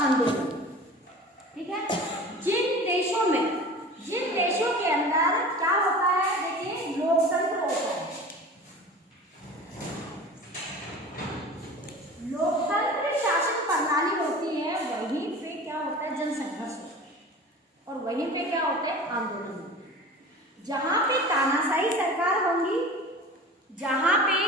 आंदोलन। ठीक है, जिन देशों के अंदर क्या होता है, देखिए लोकतंत्र होता है, लोकतंत्र शासन प्रणाली होती है, वहीं पे क्या होता है, जनसंघर्ष होता है, और वहीं पे क्या होता है, आंदोलन होता है। जहां पे तानाशाही सरकार होंगी, जहां पे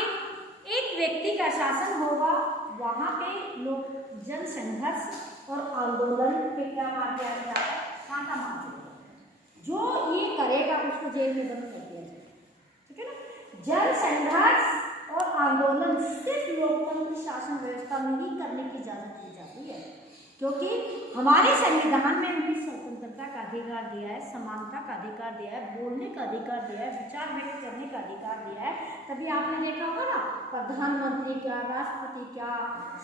एक व्यक्ति का शासन होगा, वहां पे लोग जनसंघर्ष और आंदोलन पे क्या मार दिया जाता है, कांटा मार दिया जाता है। जो ये करेगा उसको जेल में बंद कर दिया जाएगा। ठीक है ना, जनसंघर्ष और आंदोलन सिर्फ लोकतंत्र शासन व्यवस्था में ही करने की इजाजत दी जाती है, क्योंकि हमारे संविधान में हमें स्वतंत्रता का अधिकार दिया है, समानता का अधिकार दिया है, बोलने का अधिकार दिया है, विचार व्यक्त करने का अधिकार दिया है। तभी आपने देखा होगा ना, प्रधानमंत्री क्या, राष्ट्रपति क्या,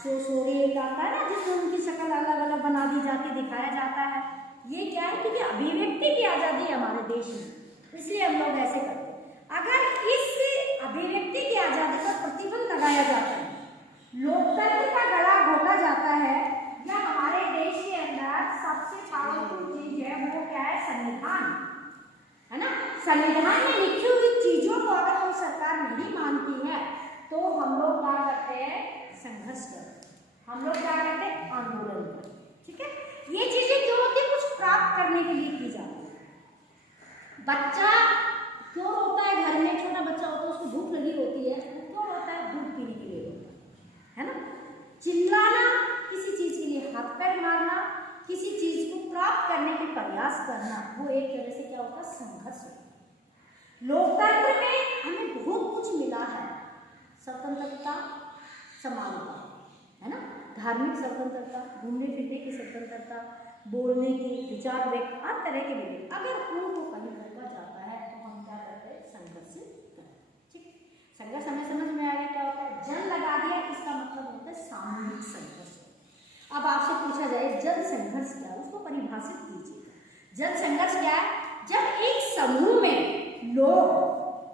सोरे क्या आता है ना, जिसमें उनकी शक्ल अलग अलग बना दी जाती, दिखाया जाता है। ये क्या है, क्योंकि अभिव्यक्ति की आज़ादी है हमारे देश में, इसलिए हम लोग ऐसे करते हैं। अगर इस अभिव्यक्ति की आज़ादी पर प्रतिबंध लगाया जाता है, लोकतंत्र का गला घोटा जाता है, या हमारे देश के अंदर सबसे पावरफुल चीज है वो क्या है, संविधान है ना। संविधान में लिखी हुई चीजों को अगर कोई सरकार नहीं मानती है तो हम लोग क्या करते हैं, संघर्ष करते हैं, हम लोग क्या करते हैं, आंदोलन करते हैं। ठीक है, ये चीजें क्यों होती है, कुछ प्राप्त करने के लिए की जाती है। बच्चा क्यों रोता है, घर में छोटा बच्चा होता है, उसको भूख लगी होती है, वो क्यों रोता है, दूध पीने के लिए रोता है ना। चिल्लाना, किसी चीज के लिए हाथ पैर मारना, किसी चीज को प्राप्त करने के प्रयास करना, वो एक तरह से क्या होता है, संघर्ष होता है। लोकतंत्र में हमें बहुत कुछ मिला है, स्वतंत्रता, समानता, है ना, धार्मिक स्वतंत्रता, घूमने फिरने की स्वतंत्रता, बोलने की, विचार व्यक्त, हर तरह के मिले। अगर उनको कहीं रोका जाता है तो हम क्या करते हैं, संघर्ष करते हैं। ठीक, संघर्ष हमें समझ में आ गया क्या होता है, जन लगा दिया, इसका मतलब होता है सामूहिक संघर्ष। अब आपसे पूछा जाए जन संघर्ष क्या है, उसको परिभाषित कीजिए। जन संघर्ष क्या है, जब एक समूह में लोग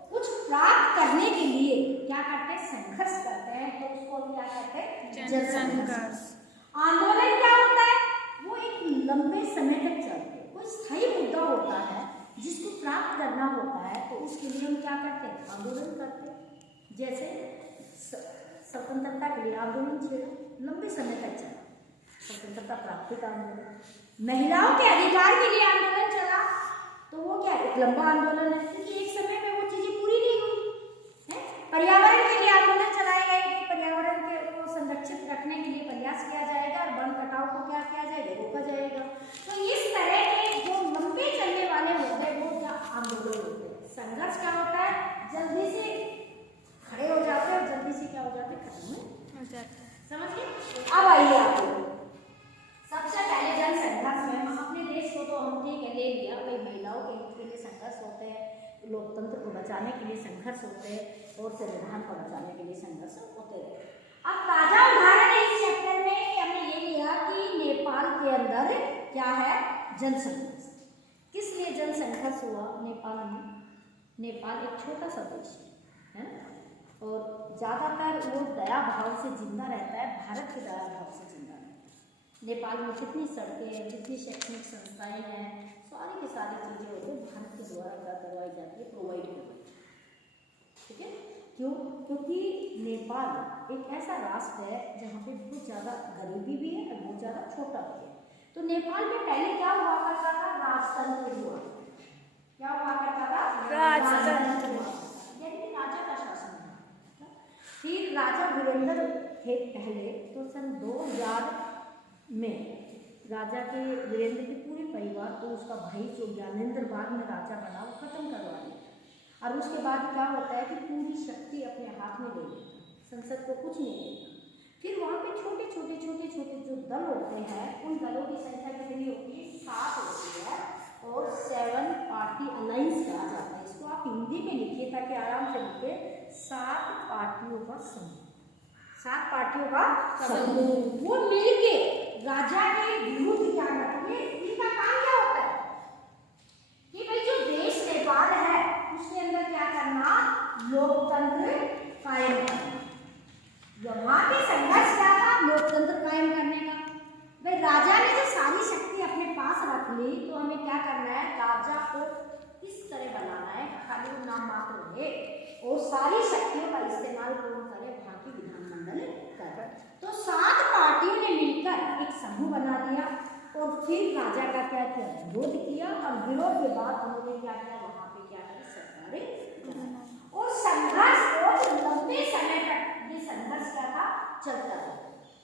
कुछ प्राप्त करने के लिए क्या करते हैं, संघर्ष करते हैं, तो उसको क्या कहते हैं, जन संघर्ष। आंदोलन क्या होता है, वो एक लंबे समय तक चलते हैं, कोई स्थायी मुद्दा होता है जिसको प्राप्त करना होता है, तो उसके लिए हम क्या करते हैं, आंदोलन करते हैं। जैसे स्वतंत्रता के लिए आंदोलन छेड़ा, लंबे समय तक चला, स्वतंत्रता प्राप्ति का आंदोलन। महिलाओं के अधिकार के लिए आंदोलन चला, तो वो क्या एक लंबा आंदोलन है, क्योंकि एक समय में वो चीजें पूरी नहीं हुई है। पर्यावरण के लिए आंदोलन चलाए गए, कि पर्यावरण को संरक्षित रखने के लिए प्रयास किया जाएगा और वन कटाव को क्या किया जाएगा, रोका जाएगा। तो इस तरह के जो लंबे चलने वाले होते हैं वो क्या आंदोलन होते हैं। संघर्ष क्या होता है, जल्दी से खड़े हो जाते हैं, जल्दी से क्या हो जाते हैं, खत्म हो जाते हैं। समझ गए। अब आइए आप सबसे पहले जन संघर्ष में हम अपने देश को तो हम ठीक है ले लिया, भाई महिलाओं के हित के लिए संघर्ष होते हैं, लोकतंत्र को बचाने के लिए संघर्ष होते हैं, और संविधान को बचाने के लिए संघर्ष होते हैं। अब ताजा उदाहरण है इस चैप्टर में कि हमने ये लिया कि नेपाल के अंदर क्या है, जन संघर्ष। किस लिए जन संघर्ष हुआ नेपाल में। नेपाल एक छोटा सा देश है ना, और ज़्यादातर वो दया भाव से जिंदा रहता है, भारत के दया भाव से जिंदा रहता है। नेपाल में कितनी सड़कें हैं, जितनी शैक्षणिक संस्थाएं हैं, सारी की सारी चीज़ें होती है भारत के द्वारा क्या करवाई जाती है, प्रोवाइड करवाई। ठीक है, क्यों, क्योंकि नेपाल एक ऐसा राष्ट्र है जहाँ पे बहुत ज़्यादा गरीबी भी है और बहुत ज़्यादा छोटा भी है। तो नेपाल में पहले क्या हुआ करता था, राजतंत्र हुआ। क्या हुआ करता था, राजतंत्र हुआ, यानी राजा का शासन था। फिर राजा वीरेंद्र थे पहले, तो सन 2000 में राजा के, वीरेंद्र के पूरे परिवार, तो उसका भाई जो ज्ञानेंद्र बाद में राजा बना, वो खत्म करवा दिया। और उसके बाद क्या होता है कि पूरी शक्ति अपने हाथ में ले लेता, संसद को कुछ नहीं देता। फिर वहाँ पे छोटे छोटे छोटे छोटे जो दल होते हैं, उन दलों की संख्या कितनी होती है, 7 होती है, और 7 पार्टी अलायंस कहा जाता है। इसको आप हिंदी में लिखिए ताकि आराम से लिखिए, 7 पार्टियों का समूह, 7 पार्टियों का समूह, वो मिलके राजा के विरुद्ध क्या करते हैं। इनका काम क्या होता है कि भाई जो देश नेपाल है उसके अंदर क्या करना, लोकतंत्र कायम करना। वहां पे संघर्ष क्या था, लोकतंत्र कायम करने का। भाई राजा खुली तो हमें क्या करना है, राजा को किस तरह बनाना है, खाली वो नाम मात्र है और सारी शक्तियों का इस्तेमाल कौन करे, भारतीय विधानमंडल कर। तो 7 पार्टियों ने मिलकर एक समूह बना दिया और फिर राजा का क्या किया, विरोध किया और विरोध के बाद उन्होंने क्या किया, वहां पे क्या किया, सरकारें और संघर्ष और लंबे समय तक ये संघर्ष क्या था, चलता था।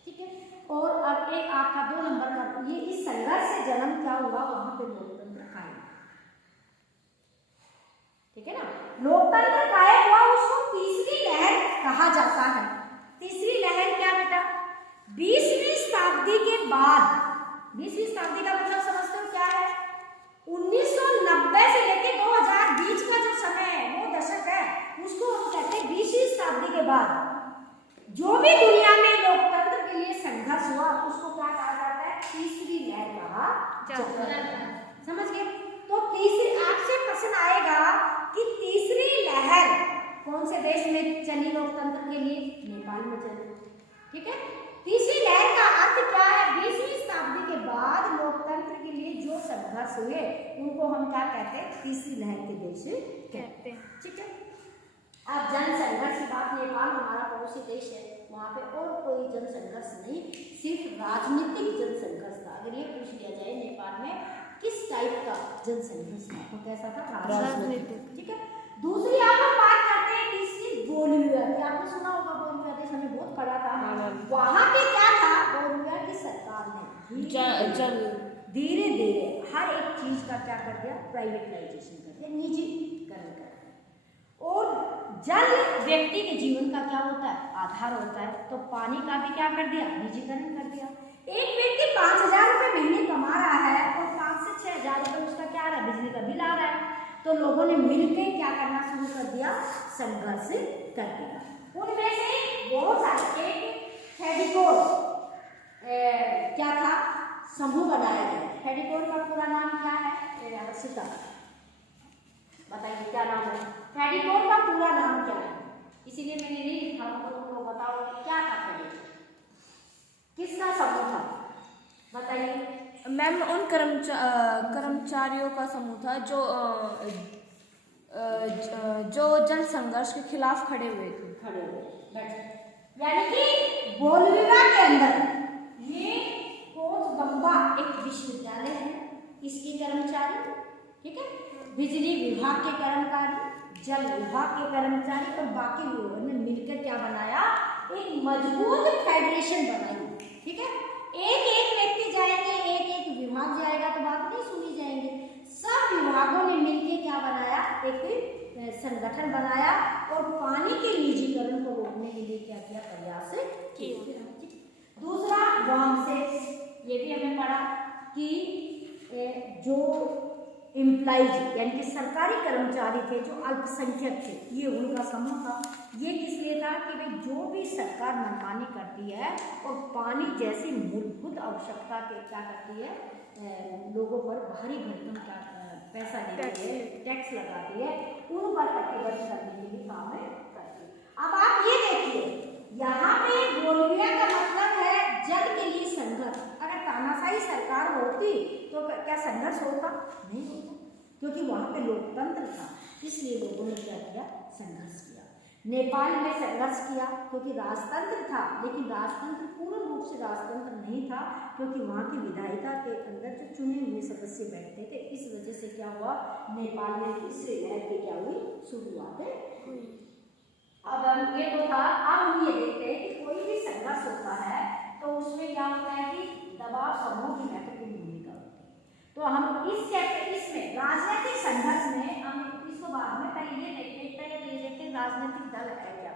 ठीक है, और अब एक आपका 2 नंबर का ये इस संघर्ष से जन्म क्या हुआ, वहां पे लोकतंत्र कायम। ठीक है ना, लोकतंत्र कायम हुआ, उसको तीसरी लहर कहा जाता है। तीसरी लहर क्या बेटा, 20वीं शताब्दी के बाद, 20वीं शताब्दी का मतलब समझते हो क्या है, 1990 से लेके 2000 बीच का जो समय है, वो दशक है, उसको हम कहते हैं 20वीं शताब्दी के बाद जो भी दुनिया में लोकतंत्र के लिए संघर्ष हुआ उसको क्या कहा जाता है, तीसरी लहर कहा जाता है। समझ गए? तो तीसरी, आपसे प्रश्न आएगा कि तीसरी लहर कौन से देश में चली लोकतंत्र के लिए, नेपाल में चली। ठीक है, तीसरी लहर का अर्थ क्या है, 20वीं शताब्दी के बाद लोकतंत्र के लिए जो संघर्ष हुए उनको हम क्या कहते हैं, तीसरी लहर के देश कहते हैं। ठीक है, अब जन संघर्ष की बात, नेपाल हमारा पड़ोसी देश है, वहाँ पे और कोई जन संघर्ष नहीं, सिर्फ राजनीतिक जन संघर्ष था। अगर ये पूछ लिया जाए नेपाल में किस टाइप का जन संघर्ष था, तो कैसा था, राजनीतिक। ठीक है, दूसरी आप हम बात करते हैं तीसरी, बोलिविया की। आपने सुना होगा बोलिविया देश, हमने बहुत पढ़ा था। वहाँ पे क्या था, बोलिविया की सरकार ने धीरे धीरे हर एक चीज का क्या कर दिया, प्राइवेटाइजेशन कर दिया, निजीकरण कर दिया। और जल व्यक्ति के जीवन का क्या होता है, आधार होता है, तो पानी का भी क्या कर दिया, निजीकरण कर दिया। एक व्यक्ति 5000 रुपये महीने कमा रहा है और 5 से 6000 रुपये उसका क्या आ रहा है, बिजली का बिल आ रहा है, तो लोगों ने मिलकर क्या करना शुरू कर दिया, संघर्ष कर दिया। उनमें से बहुत सारे, एक फेडिकोर क्या था, समूह बनाया गया। फेडिकोर का पूरा नाम क्या है, हर्षिता बताइए क्या नाम है, फेडिकोर का पूरा नाम क्या है, इसीलिए मैंने नहीं लिखा, तो तुम बताओ क्या था फेडिकोर, किसका समूह था, बताइए। मैम उन कर्मचारियों का समूह था जो जन संघर्ष के खिलाफ खड़े हुए थे। यानी कि बोलिविया के अंदर ये कोचबंबा एक विश्वविद्यालय है, इसके कर्मचारी, ठीक है, बिजली विभाग के कर्मचारी, जल विभाग के कर्मचारी और बाकी लोगों ने मिलकर क्या बनाया, एक मजबूत फेडरेशन बनाई। ठीक है, एक एक व्यक्ति जाएंगे, एक एक विभाग जाएगा तो बात नहीं सुनी जाएंगे, सब विभागों ने मिलकर क्या बनाया, एक संगठन बनाया और पानी के निजीकरण को रोकने के लिए क्या किया, प्रयास किया। दूसरा वाम से, ये भी हमें पढ़ा कि जो एम्प्लॉइज यानी कि सरकारी कर्मचारी थे, जो अल्पसंख्यक थे, ये उनका समूह था। ये किस लिए था कि भाई जो भी सरकार मनमानी करती है और पानी जैसी मूलभूत आवश्यकता के क्या करती है, लोगों पर भारी भरकम का पैसा देती है, टैक्स लगाती है, उन पर प्रतिबद्ध करने के लिए काम करती है। अब आप ये देखिए, यहाँ पे बोलिविया का मतलब है जल के लिए संघर्ष। अगर तानाशाही सरकार होती तो क्या संघर्ष होता? नहीं होता, क्योंकि वहाँ पे लोकतंत्र था, इसलिए लोगों ने क्या किया, संघर्ष किया। नेपाल में संघर्ष किया क्योंकि राजतंत्र था, लेकिन राजतंत्र पूर्ण रूप से राजतंत्र नहीं था, क्योंकि वहाँ की विधायिका के अंदर जो चुने हुए सदस्य बैठते थे। इस वजह से क्या हुआ, नेपाल में तीसरी लहर की क्या हुई, शुरुआत हुई। अब हम ये तो था, अब हम ये देखते हैं कि कोई भी संघर्ष होता है तो उसमें क्या होता है कि दबाव समूह की महत्वपूर्ण भूमिका होती है। तो हम इस चैप्टर इसमें राजनीतिक संघर्ष में हम इसको बाद में पहले ये देखते हैं, राजनीतिक दल है क्या।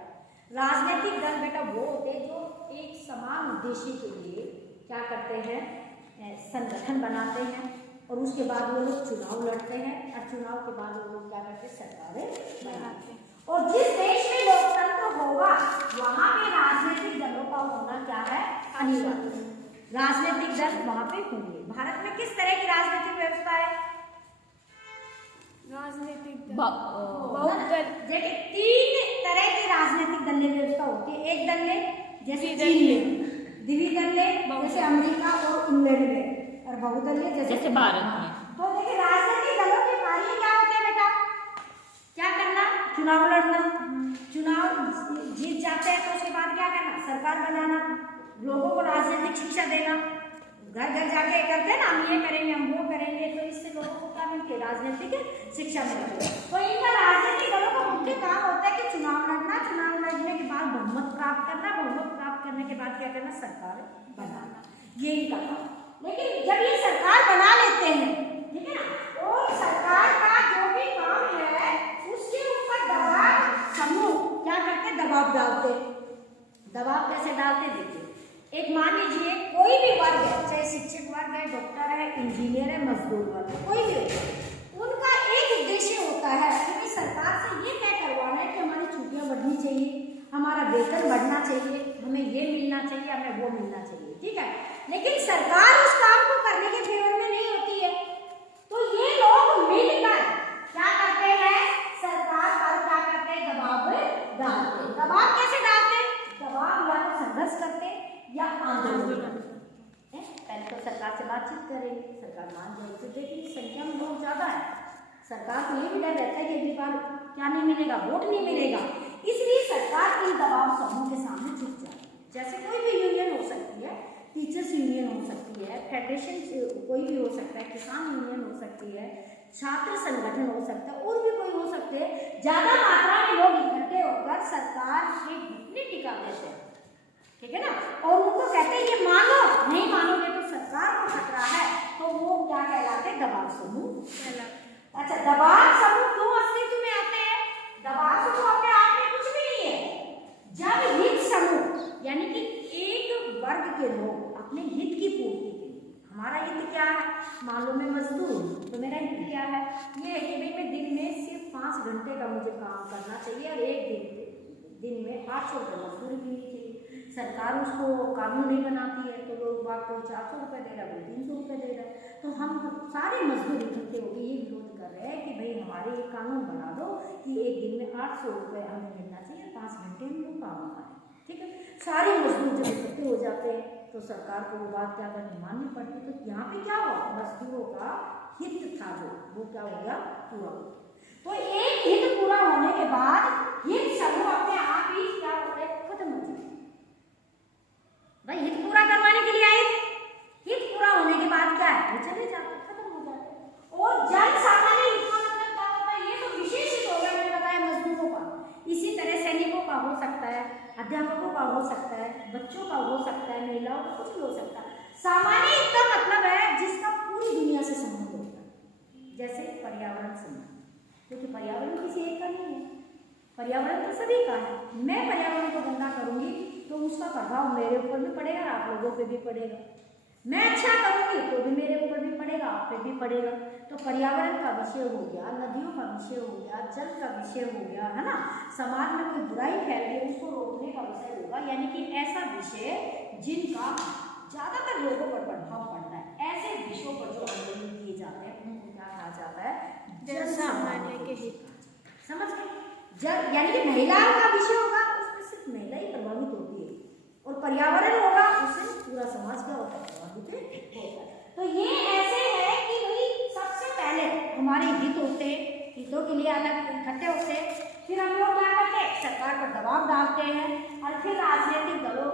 राजनीतिक दल बेटा वो होते हैं जो एक समान उद्देश्य के लिए क्या करते हैं, संगठन बनाते हैं और उसके बाद वो लोग चुनाव लड़ते हैं और चुनाव के बाद वो लोग क्या करते हैं, सरकारें बनाते हैं। और जिस देश में लोकतंत्र होगा वहाँ पे राजनीतिक दलों का होना क्या है, अनिवार्य। राजनीतिक दल वहाँ पे होंगे। भारत में किस तरह की राजनीतिक व्यवस्था है? राजनीतिक देखिए 3 तरह की राजनीतिक दल व्यवस्था होती है। एक दल जैसे चीन में, द्विदलीय जैसे अमेरिका और इंग्लैंड में, और बहुदलीय जैसे भारत में। तो देखिए राजनीतिक दलों के कार्य क्या होते हैं बेटा, क्या करना, चुनाव लड़ना, चुनाव जीत जाते हैं तो उसके बाद क्या करना, सरकार बनाना, लोगों को राजनीतिक शिक्षा देना, घर घर जाके करते हैं ना, हम ये करेंगे हम वो करेंगे, तो इससे लोगों को क्या मिलती है, राजनीतिक शिक्षा मिलती है। तो इनका राजनीतिक दलों का मुख्य काम होता है कि चुनाव लड़ना, चुनाव लड़ने के बाद बहुमत प्राप्त करना, बहुमत प्राप्त करने के बाद क्या करना, सरकार बनाना, ये इनका काम। लेकिन जब ये सरकार बना लेते हैं, ठीक है ना, और सरकार का जो भी काम है उसके ऊपर दबाव समूह क्या करते, दबाव डालते। दबाव कैसे डालते देखिए, एक मान लीजिए कोई भी वर्ग है, चाहे शिक्षक वर्ग है, डॉक्टर है, इंजीनियर है, मजदूर वर्ग है, कोई भी हो, उनका एक उद्देश्य होता है कि सरकार से ये तय करवाना है कि हमारी छुट्टियां बढ़नी चाहिए, हमारा वेतन बढ़ना चाहिए, हमें ये मिलना चाहिए, हमें वो मिलना चाहिए, ठीक है। लेकिन सरकार उस काम को करने के फेवर में नहीं होती है, तो ये लोग मिलकर क्या करते हैं, सरकार पर क्या करते हैं, दबाव डालते। दबाव कैसे डालते, दबाव या तो संघर्ष करते या आंदोलन करते। पहले तो सरकार से बातचीत करेंगे, सरकार मान जाएगी, तो देखिए संख्या में लोग ज्यादा है, सरकार को ये भी डर रहता है कि अगली बार क्या नहीं मिलेगा, वोट नहीं मिलेगा, इसलिए सरकार इन दबाव समूह के सामने झुक जाती है। जैसे कोई भी यूनियन हो सकती है, टीचर्स यूनियन हो सकती है, फेडरेशन कोई भी हो सकता है, किसान यूनियन हो सकती है, छात्र संगठन हो सकता है, और भी कोई हो सकते हैं। ज्यादा मात्रा में लोग इकट्ठे होकर सरकार से घुटने टिका देते हैं, ठीक है ना, और उनको कहते हैं ये मानो, नहीं मानोगे तो सरकार को खतरा है, तो वो क्या कहलाते हैं, दबाव समूह। अच्छा, दबाव समूह क्यों अस्तित्व में आते हैं, दबाव समूह अपने आप में कुछ भी नहीं है। जब हित समूह यानी कि एक वर्ग के लोग अपने हित की पूर्ति के लिए, हमारा हित क्या है, मान लो मैं मजदूर, तो मेरा हित क्या है, ये है कि भाई मैं दिन में सिर्फ 5 घंटे का मुझे काम करना चाहिए और एक दिन में 800 रुपये मजदूरी मिलनी चाहिए। सरकार उसको कानून नहीं बनाती है, तो लोग बाग को 400 रुपये दे रहा है, 300 रुपये दे रहा है, तो हम सारे मजदूर इकट्ठे होकर ये विरोध कर रहे हैं कि भाई हमारे एक कानून बना दो कि एक दिन में 800 रुपये हमें मिलना चाहिए, 5 घंटे में लोग काम करें, ठीक है। सारे मजदूर जब इकट्ठे हो जाते हैं तो सरकार को वो बात क्या करनी, माननी पड़ती। तो यहाँ पे क्या हुआ, मजदूरों का हित था जो, वो क्या हो गया, पूरा। तो एक हित पूरा होने के बाद हित समूह अपने आप ही क्या होते हैं, खत्म हो जाते। भाई हित पूरा करवाने के लिए आए थे, हित पूरा होने के बाद क्या है, वो चले जाते, खत्म हो जाते। और जन सामान्य हित का मतलब क्या होता है, ये तो विशेष हित हो गया, मैंने बताया मजदूरों का। इसी तरह सैनिकों का हो सकता है, अध्यापकों का हो सकता है, बच्चों का हो सकता है, महिलाओं का, कुछ भी हो सकता है। सामान्य हित का मतलब है जिसका पूरी दुनिया से संबंध होता है, जैसे पर्यावरण संबंध, क्योंकि पर्यावरण किसी एक का नहीं है, पर्यावरण तो सभी का है। मैं पर्यावरण को गंदा करूंगी तो उसका प्रभाव मेरे ऊपर भी पड़ेगा, आप लोगों पे भी पड़ेगा। मैं अच्छा करूंगी तो भी मेरे ऊपर भी पड़ेगा, आप पे भी पड़ेगा। तो पर्यावरण का विषय हो गया, नदियों का विषय हो गया, जल का विषय हो गया, है ना, समाज में कोई बुराई फैल गई उसको रोकने का विषय होगा, यानी कि ऐसा विषय जिनका ज्यादातर लोगों पर प्रभाव पड़ता है, ऐसे विषयों पर जो आंदोलन किए जाते हैं उनको क्या कहा जाता है, जन सामान्य के हित। समझ गए, जब यानी कि महिलाओं का विषय होगा उसमें सिर्फ महिला ही प्रभावित होती है, और पर्यावरण होगा उससे पूरा समाज क्या होता है, प्रभावित होता है। तो ये ऐसे है कि भाई सबसे पहले हमारे हित होते हैं, हितों के लिए अलग इकट्ठे होते हैं, फिर हम लोग क्या करते हैं, सरकार पर दबाव डालते हैं, और फिर राजनीतिक दलों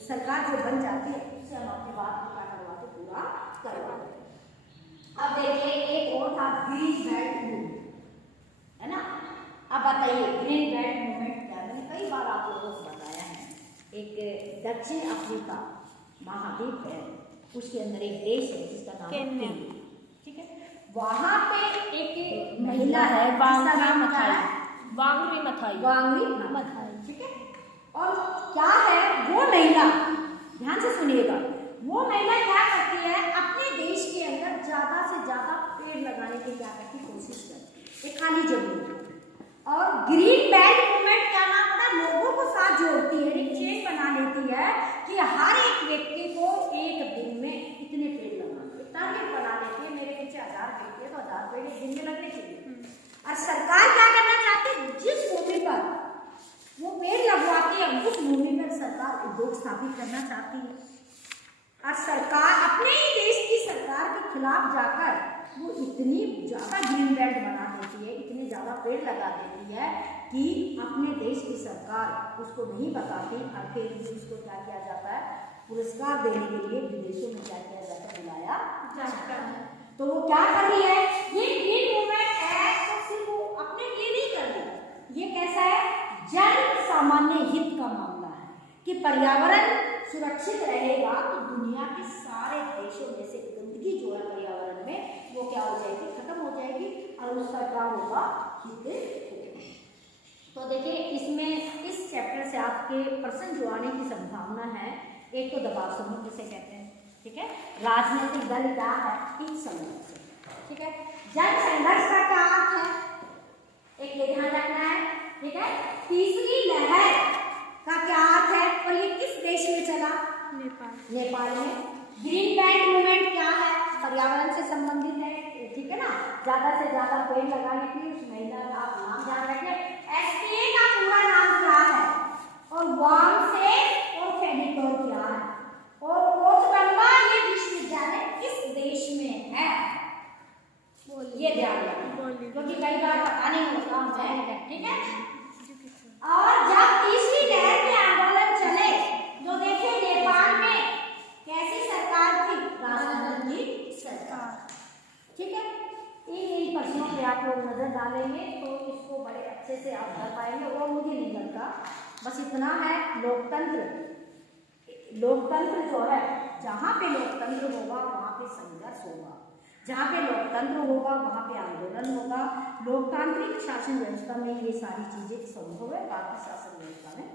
सरकार जो बन जाती है उससे हम अपनी बात को क्या करवाते, पूरा करवाते। अब देखिए एक और था ग्रीन बेल्ट मूवमेंट, है ना। अब बताइए ग्रीन बेल्ट मूवमेंट क्या है, मैंने कई बार आप लोगों को बताया है। एक दक्षिण अफ्रीका महाद्वीप है, उसके अंदर एक देश है जिसका नाम केन्या, ठीक है। वहां पे एक महिला है, वांगरी मथाई, ठीक है। और क्या है वो महिला, ध्यान से सुनिएगा, वो महिला क्या करती है, अपने देश के अंदर ज्यादा से ज्यादा पेड़ लगाने की क्या करती, कोशिश करती है, एक खाली जमीन। और ग्रीन बेल्ट मूवमेंट क्या नाम पता, लोगों को साथ जोड़ती है, एक चेन बना लेती है कि हर एक व्यक्ति को एक दिन में इतने पेड़ लगाना, टारगेट बना लेती है, मेरे पीछे 1000 व्यक्ति है तो 1000 पेड़ एक दिन में लगने चाहिए। और सरकार क्या करना चाहती है, जिस भूमि पर वो पेड़ लगवाती है उस भूमि पर सरकार उद्योग स्थापित करना चाहती है। और सरकार अपने ही देश की सरकार खिलाफ जाकर वो इतनी ज़्यादा ग्रीन बेल्ट बना देती है, इतने ज़्यादा पेड़ लगा देती है कि अपने देश की सरकार उसको नहीं बताती, और फिर भी उसको क्या किया जाता है, पुरस्कार देने के लिए विदेशों में क्या किया जाता है, बुलाया जाता है। तो वो क्या कर रही है, ये ग्रीन मूवमेंट है तो सिर्फ वो अपने लिए नहीं कर रही, ये कैसा है, जन सामान्य हित का मामला है कि पर्यावरण सुरक्षित रहेगा तो दुनिया के सारे देशों में से गंदगी जो है पर्यावरण में वो क्या हो जाएगी, खत्म हो जाएगी, और उसका क्या होगा, हित होगा। तो देखिए इसमें इस चैप्टर से आपके प्रश्न जो आने की संभावना है, एक तो दबाव समूह जिसे कहते हैं, ठीक है, राजनीतिक दल क्या है, इन समूह से, ठीक है, जन संघर्ष का क्या अर्थ है, एक ये ध्यान रखना है, ठीक है, तीसरी लहर का क्या अर्थ है, और ये किस देश में चला, नेपाल में। ग्रीन बेल्ट मूवमेंट क्या है, पर्यावरण से संबंधित है, ठीक है ना, ज्यादा से ज्यादा पेड़ लगाने की उस महिला का आप नाम ध्यान रखें, एसपीए का पूरा नाम क्या है, और वांगसे और फेडिटोर क्या है, और कोचबंबा ये विश्वविद्यालय किस देश में है, ये ध्यान रखें क्योंकि कई बार बताने में होता है, ठीक है। और जब तीसरी लहर के आंदोलन चले, जो देखे नेपाल में कैसी सरकार थी, राष्ट्रपति की सरकार, ठीक है। इन प्रश्नों पे आप लोग नजर डालेंगे तो इसको बड़े अच्छे से आप कर पाएंगे, और मुझे नहीं लगता, बस इतना है, लोकतंत्र जो है, जहाँ पे लोकतंत्र होगा वहाँ पे संघर्ष होगा, जहाँ पे लोकतंत्र होगा वहाँ पे आंदोलन होगा। लोकतांत्रिक शासन व्यवस्था में ये सारी चीजें संभव है, बाकी शासन व्यवस्था में